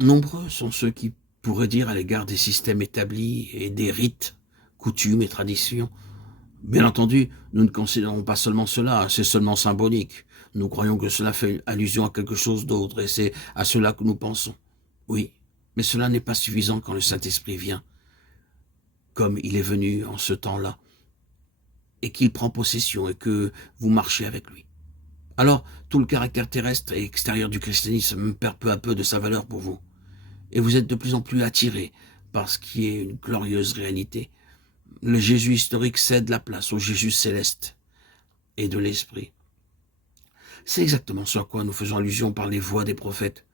Nombreux sont ceux qui pourraient dire à l'égard des systèmes établis et des rites, coutumes et traditions. Bien entendu, nous ne considérons pas seulement cela, c'est seulement symbolique. Nous croyons que cela fait allusion à quelque chose d'autre, et c'est à cela que nous pensons. Oui, mais cela n'est pas suffisant quand le Saint-Esprit vient, comme il est venu en ce temps-là, et qu'il prend possession et que vous marchez avec lui. Alors, tout le caractère terrestre et extérieur du christianisme perd peu à peu de sa valeur pour vous, et vous êtes de plus en plus attiré par ce qui est une glorieuse réalité. Le Jésus historique cède la place au Jésus céleste et de l'Esprit. C'est exactement ce à quoi nous faisons allusion par les voix des prophètes.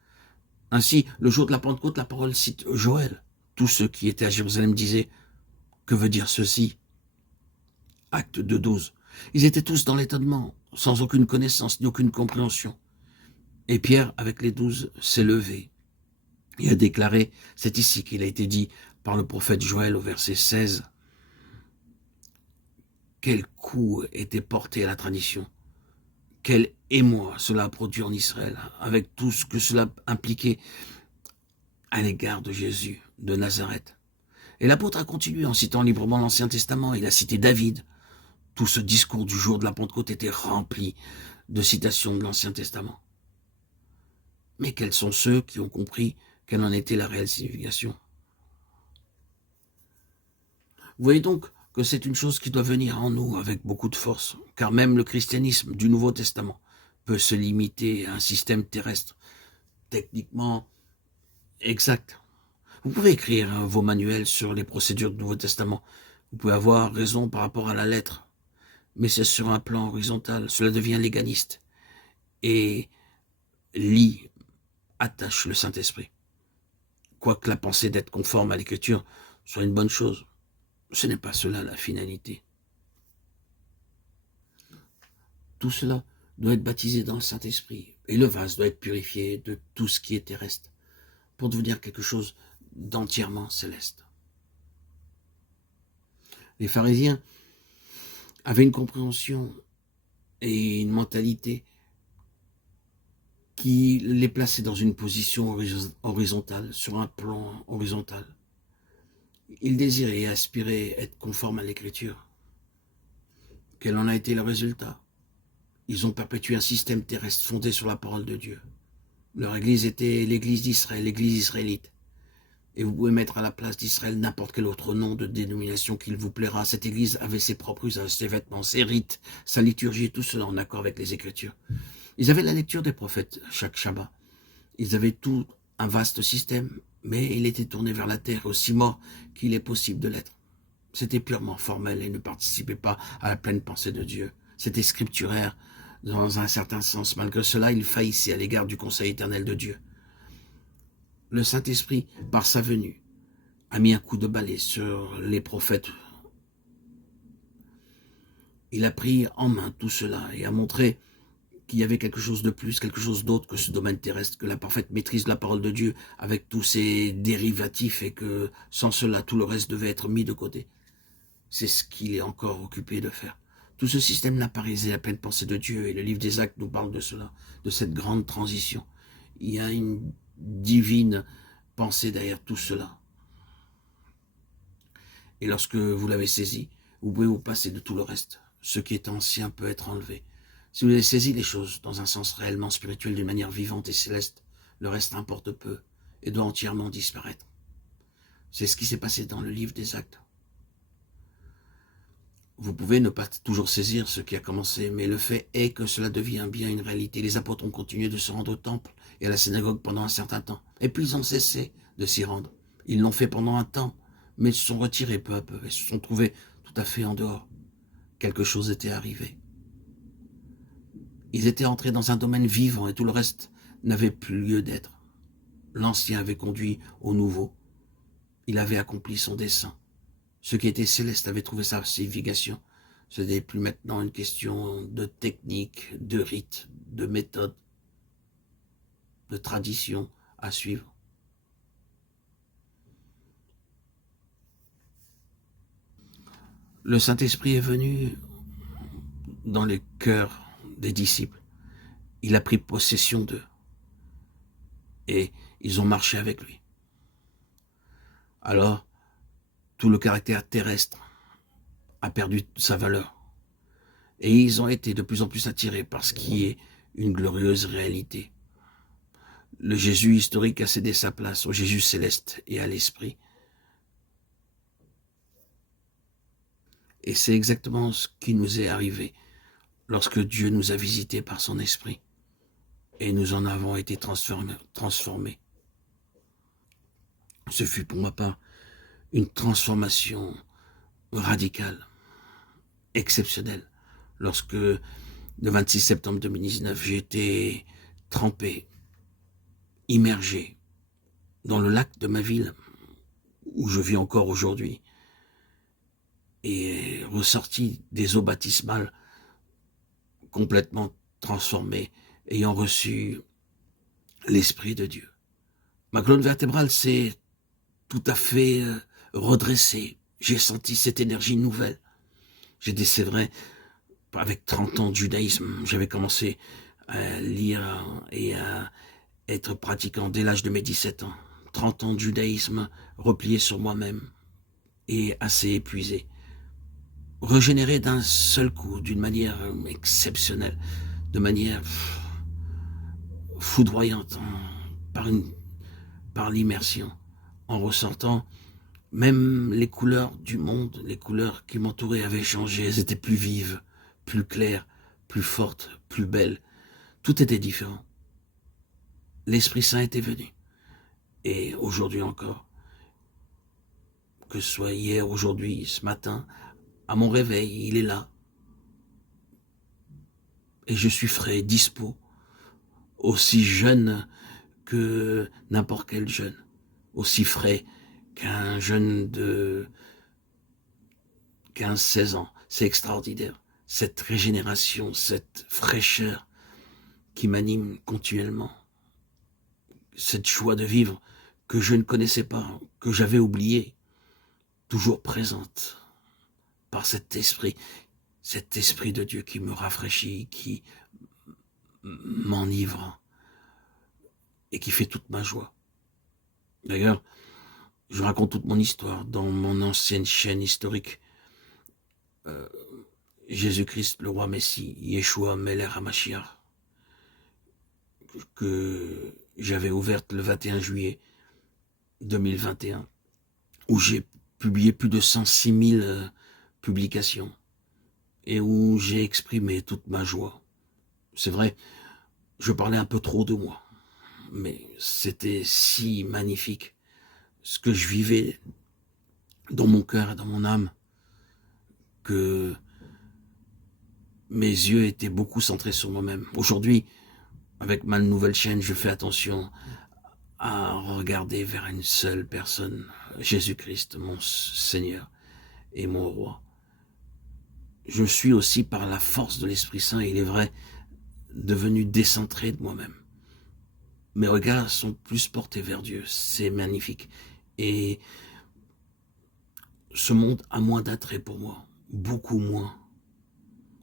Ainsi, le jour de la Pentecôte, la parole cite Joël. Tous ceux qui étaient à Jérusalem disaient « Que veut dire ceci ?» Acte 2:12. Ils étaient tous dans l'étonnement, sans aucune connaissance ni aucune compréhension. Et Pierre, avec les 12, s'est levé et a déclaré, c'est ici qu'il a été dit par le prophète Joël au verset 16, quel coup était porté à la tradition, quel émoi cela a produit en Israël, avec tout ce que cela impliquait à l'égard de Jésus de Nazareth. Et l'apôtre a continué en citant librement l'Ancien Testament. Il a cité David. Tout ce discours du jour de la Pentecôte était rempli de citations de l'Ancien Testament. Mais quels sont ceux qui ont compris quelle en était la réelle signification? Vous voyez donc que c'est une chose qui doit venir en nous avec beaucoup de force, car même le christianisme du Nouveau Testament peut se limiter à un système terrestre techniquement exact. Vous pouvez écrire vos manuels sur les procédures du Nouveau Testament. Vous pouvez avoir raison par rapport à la lettre, mais c'est sur un plan horizontal. Cela devient légaliste et attache le Saint-Esprit. Quoique la pensée d'être conforme à l'Écriture soit une bonne chose, ce n'est pas cela la finalité. Tout cela doit être baptisé dans le Saint-Esprit, et le vase doit être purifié de tout ce qui est terrestre, pour devenir quelque chose d'entièrement céleste. Les pharisiens avaient une compréhension et une mentalité qui les plaçait dans une position horizontale, sur un plan horizontal. Ils désiraient et aspiraient être conformes à l'Écriture. Quel en a été le résultat? Ils ont perpétué un système terrestre fondé sur la parole de Dieu. Leur église était l'église d'Israël, l'église israélite. Et vous pouvez mettre à la place d'Israël n'importe quel autre nom de dénomination qu'il vous plaira. Cette église avait ses propres usages, ses vêtements, ses rites, sa liturgie, tout cela en accord avec les Écritures. Ils avaient la lecture des prophètes chaque Shabbat. Ils avaient tout un vaste système, mais il était tourné vers la terre, aussi mort qu'il est possible de l'être. C'était purement formel et ne participait pas à la pleine pensée de Dieu. C'était scripturaire dans un certain sens. Malgré cela, il faillissait à l'égard du conseil éternel de Dieu. Le Saint-Esprit, par sa venue, a mis un coup de balai sur les prophètes. Il a pris en main tout cela et a montré qu'il y avait quelque chose de plus, quelque chose d'autre que ce domaine terrestre, que la parfaite maîtrise de la parole de Dieu avec tous ses dérivatifs et que sans cela, tout le reste devait être mis de côté. C'est ce qu'il est encore occupé de faire. Tout ce système n'a pas réalisé la pleine pensée de Dieu et le livre des Actes nous parle de cela, de cette grande transition. Il y a une divine pensée derrière tout cela. Et lorsque vous l'avez saisi, vous pouvez vous passer de tout le reste. Ce qui est ancien peut être enlevé. Si vous avez saisi les choses dans un sens réellement spirituel d'une manière vivante et céleste, le reste importe peu et doit entièrement disparaître. C'est ce qui s'est passé dans le livre des Actes. Vous pouvez ne pas toujours saisir ce qui a commencé, mais le fait est que cela devient bien une réalité. Les apôtres ont continué de se rendre au temple et à la synagogue pendant un certain temps, et puis ils ont cessé de s'y rendre. Ils l'ont fait pendant un temps, mais ils se sont retirés peu à peu et se sont trouvés tout à fait en dehors. Quelque chose était arrivé. Ils étaient entrés dans un domaine vivant et tout le reste n'avait plus lieu d'être. L'ancien avait conduit au nouveau. Il avait accompli son dessein. Ce qui était céleste avait trouvé sa signification. Ce n'est plus maintenant une question de technique, de rite, de méthode, de tradition à suivre. Le Saint-Esprit est venu dans les cœurs des disciples. Il a pris possession d'eux. Et Ils ont marché avec lui. Alors, tout le caractère terrestre a perdu sa valeur. Et ils ont été de plus en plus attirés par ce qui est une glorieuse réalité. Le Jésus historique a cédé sa place au Jésus céleste et à l'Esprit. Et c'est exactement ce qui nous est arrivé lorsque Dieu nous a visités par son Esprit. Et nous en avons été transformés. Ce fut pour ma part une transformation radicale, exceptionnelle. Lorsque, le 26 septembre 2019, j'ai été trempé, immergé dans le lac de ma ville, où je vis encore aujourd'hui, et ressorti des eaux baptismales complètement transformé, ayant reçu l'Esprit de Dieu. Ma colonne vertébrale s'est tout à fait redressée. J'ai senti cette énergie nouvelle. C'est vrai, avec 30 ans de judaïsme, j'avais commencé à lire et à être pratiquant dès l'âge de mes 17 ans. 30 ans de judaïsme, replié sur moi-même et assez épuisé. Régénéré d'un seul coup, d'une manière exceptionnelle, de manière foudroyante, par l'immersion, en ressentant même les couleurs du monde, les couleurs qui m'entouraient avaient changé, elles étaient plus vives, plus claires, plus fortes, plus belles. Tout était différent. L'Esprit Saint était venu. Et aujourd'hui encore, que ce soit hier, aujourd'hui, ce matin, à mon réveil, il est là. Et je suis frais, dispo, aussi jeune que n'importe quel jeune, aussi frais qu'un jeune de 15-16 ans. C'est extraordinaire. Cette régénération, cette fraîcheur qui m'anime continuellement. Cette joie de vivre que je ne connaissais pas, que j'avais oubliée, toujours présente par cet esprit de Dieu qui me rafraîchit, qui m'enivre et qui fait toute ma joie. D'ailleurs, je raconte toute mon histoire dans mon ancienne chaîne historique. Jésus-Christ, le roi Messie, Yeshua Melech HaMashiach, que j'avais ouverte le 21 juillet 2021, où j'ai publié plus de 106 000 publications et où j'ai exprimé toute ma joie. C'est vrai, je parlais un peu trop de moi, mais c'était si magnifique ce que je vivais dans mon cœur et dans mon âme, que mes yeux étaient beaucoup centrés sur moi-même. Aujourd'hui, avec ma nouvelle chaîne, je fais attention à regarder vers une seule personne, Jésus-Christ, mon Seigneur et mon Roi. Je suis aussi, par la force de l'Esprit Saint, il est vrai, devenu décentré de moi-même. Mes regards sont plus portés vers Dieu, c'est magnifique. Et ce monde a moins d'attrait pour moi, beaucoup moins.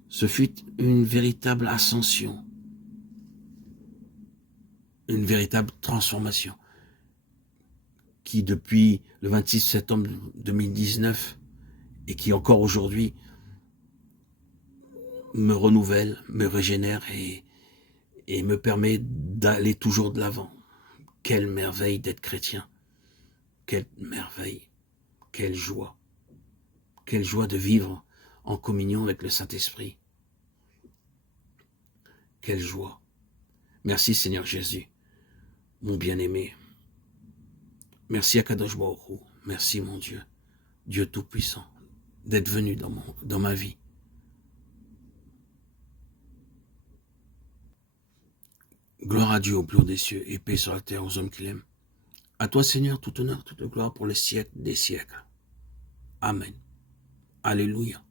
Ce fut une véritable ascension, une véritable transformation qui, depuis le 26 septembre 2019 et qui encore aujourd'hui me renouvelle, me régénère et me permet d'aller toujours de l'avant. Quelle merveille d'être chrétien, quelle merveille, quelle joie de vivre en communion avec le Saint-Esprit. Quelle joie. Merci Seigneur Jésus, mon bien-aimé. Merci Akadosh Baruch Hu. Merci mon Dieu, Dieu Tout-Puissant, d'être venu dans ma vie. Gloire à Dieu au plus haut des cieux et paix sur la terre aux hommes qui l'aiment. À toi Seigneur, tout honneur, toute gloire pour les siècles des siècles. Amen. Alléluia.